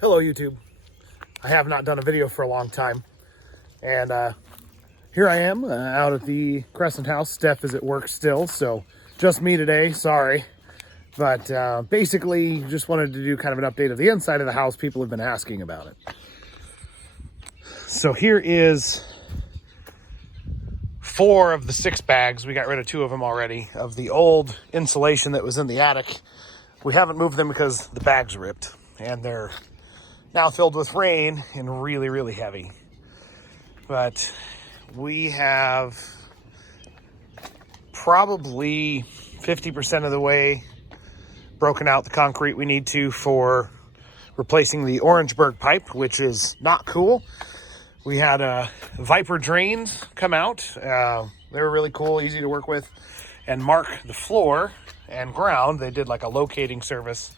Hello YouTube. I have not done a video for a long time, and here I am out at the Crescent house. Steph is at work still, so just me today, sorry. But basically just wanted to do kind of an update of the inside of the house. People have been asking about it. So here is 4 of the 6 bags. We got rid of 2 of them already, of the old insulation that was in the attic. We haven't moved them because the bags ripped, and they're now filled with rain and really, really heavy. But we have probably 50% of the way broken out the concrete we need to for replacing the Orangeburg pipe, which is not cool. We had Viper drains come out. They were really cool, easy to work with, and mark the floor and ground. They did like a locating service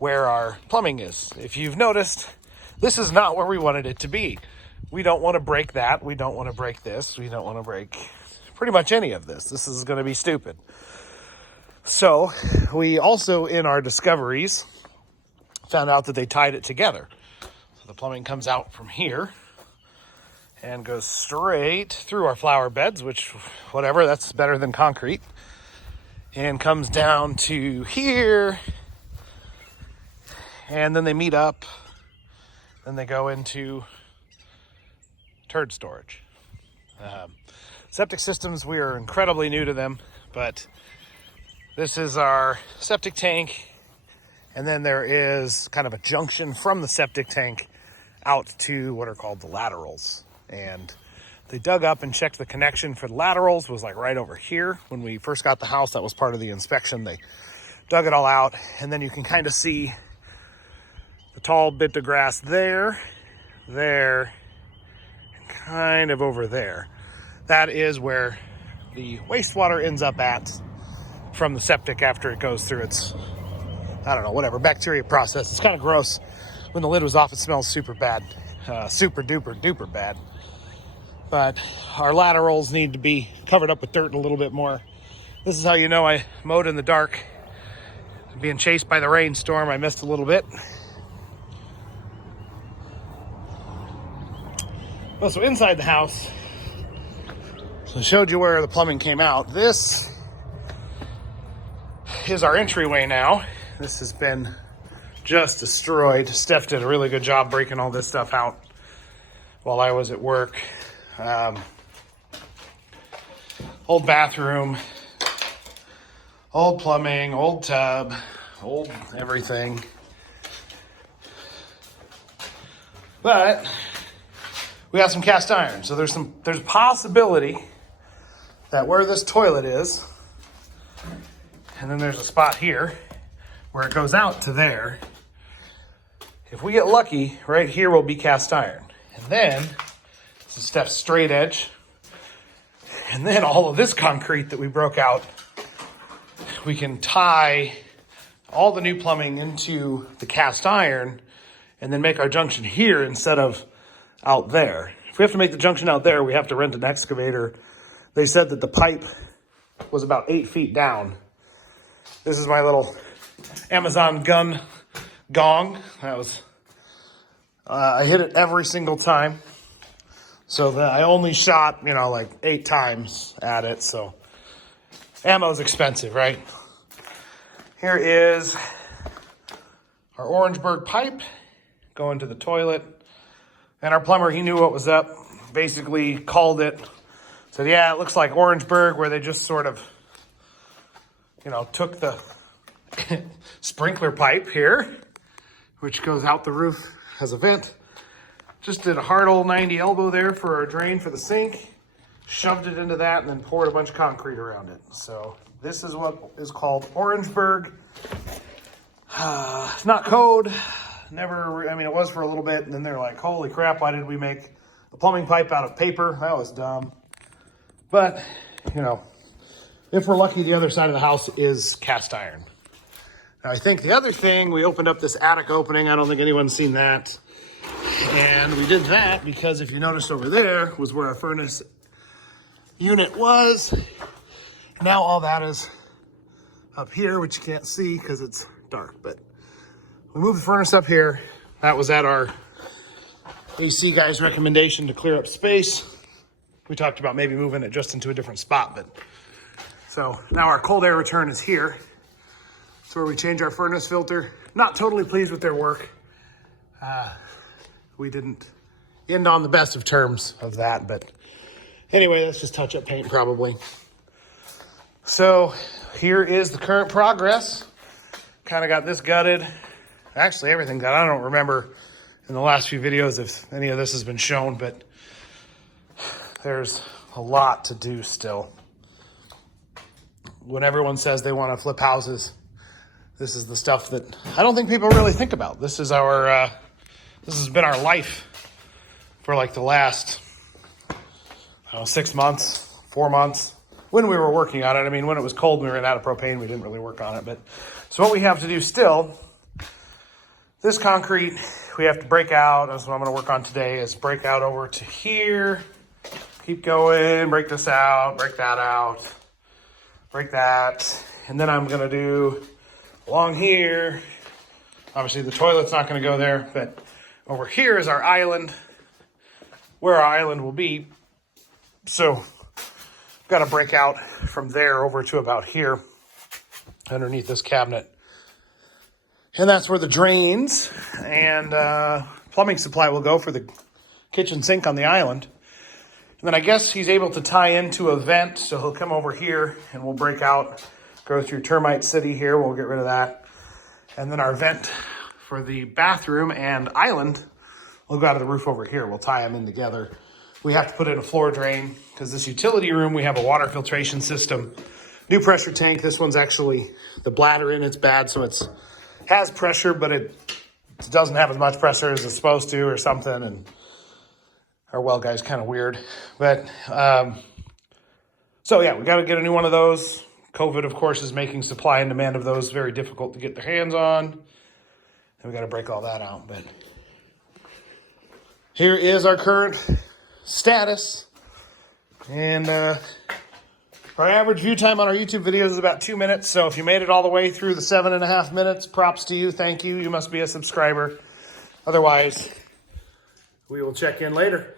where our plumbing is. If you've noticed, this is not where we wanted it to be. We don't want to break that. We don't want to break this. We don't want to break pretty much any of this. This is going to be stupid. So we also, in our discoveries, found out that they tied it together. So the plumbing comes out from here and goes straight through our flower beds, which, whatever, that's better than concrete, and comes down to here. And then they meet up, then they go into turd storage. Septic systems, we are incredibly new to them, but this is our septic tank, and then there is kind of a junction from the septic tank out to what are called the laterals. And they dug up and checked the connection for the laterals, was like right over here. When we first got the house, that was part of the inspection. They dug it all out, and then you can kind of see the tall bit of grass there, and kind of over there. That is where the wastewater ends up at from the septic after it goes through its, I don't know, whatever, bacteria process. It's kind of gross. When the lid was off, it smells super bad. Super duper duper bad. But our laterals need to be covered up with dirt a little bit more. This is how you know I mowed in the dark. Being chased by the rainstorm, I missed a little bit. Well, so inside the house, so I showed you where the plumbing came out. This is our entryway now. This has been just destroyed. Steph did a really good job breaking all this stuff out while I was at work. Old bathroom, old plumbing, old tub, old everything. But we got some cast iron, so there's a possibility that where this toilet is, and then there's a spot here where it goes out to there. If we get lucky, right here will be cast iron. And then, this is Steph's straight edge. And then all of this concrete that we broke out, we can tie all the new plumbing into the cast iron and then make our junction here instead of out there. If we have to make the junction out there, we have to rent an excavator. They said that the pipe was about 8 feet down. This is my little Amazon gun gong. That was, I hit it every single time. So that I only shot, like 8 times at it. So ammo's expensive, right? Here is our Orangeburg pipe going to the toilet. And our plumber, he knew what was up, basically called it, said, yeah, it looks like Orangeburg, where they just sort of, took the sprinkler pipe here, which goes out the roof as a vent. Just did a hard old 90 elbow there for our drain for the sink, shoved it into that, and then poured a bunch of concrete around it. So this is what is called Orangeburg. It's not code. Never, it was for a little bit, and then they're like, holy crap, why did we make a plumbing pipe out of paper? That was dumb. But, if we're lucky, the other side of the house is cast iron. Now, I think the other thing, we opened up this attic opening. I don't think anyone's seen that. And we did that because if you noticed over there was where our furnace unit was. Now all that is up here, which you can't see because it's dark, but we moved the furnace up here. That was at our AC guy's recommendation to clear up space. We talked about maybe moving it just into a different spot, but so now our cold air return is here. It's where we change our furnace filter. Not totally pleased with their work. We didn't end on the best of terms of that, but anyway, that's just touch-up paint probably. So here is the current progress. Kind of got this gutted. Actually, everything gutted. I don't remember in the last few videos if any of this has been shown, but there's a lot to do still. When everyone says they want to flip houses, this is the stuff that I don't think people really think about. This is our, this has been our life for like the last, 6 months, 4 months, when we were working on it. I mean, when it was cold and we ran out of propane, we didn't really work on it. But so what we have to do still, this concrete, we have to break out. That's what I'm going to work on today, is break out over to here. Keep going, break this out, break that out, break that. And then I'm going to do along here. Obviously the toilet's not going to go there, but over here is our island, where our island will be. So I've got to break out from there over to about here underneath this cabinet. And that's where the drains and plumbing supply will go for the kitchen sink on the island. And then I guess he's able to tie into a vent, so he'll come over here and we'll break out, go through Termite City here, we'll get rid of that. And then our vent for the bathroom and island will go out of the roof over here. We'll tie them in together. We have to put in a floor drain because this utility room, we have a water filtration system. New pressure tank. This one's actually, the bladder in it's bad, so it's has pressure, but it doesn't have as much pressure as it's supposed to or something. And our well guy's kind of weird. But, so yeah, we got to get a new one of those. COVID, of course, is making supply and demand of those very difficult to get their hands on. And we got to break all that out. But here is our current status. And our average view time on our YouTube videos is about 2 minutes. So if you made it all the way through the 7.5 minutes, props to you. Thank you. You must be a subscriber. Otherwise, we will check in later.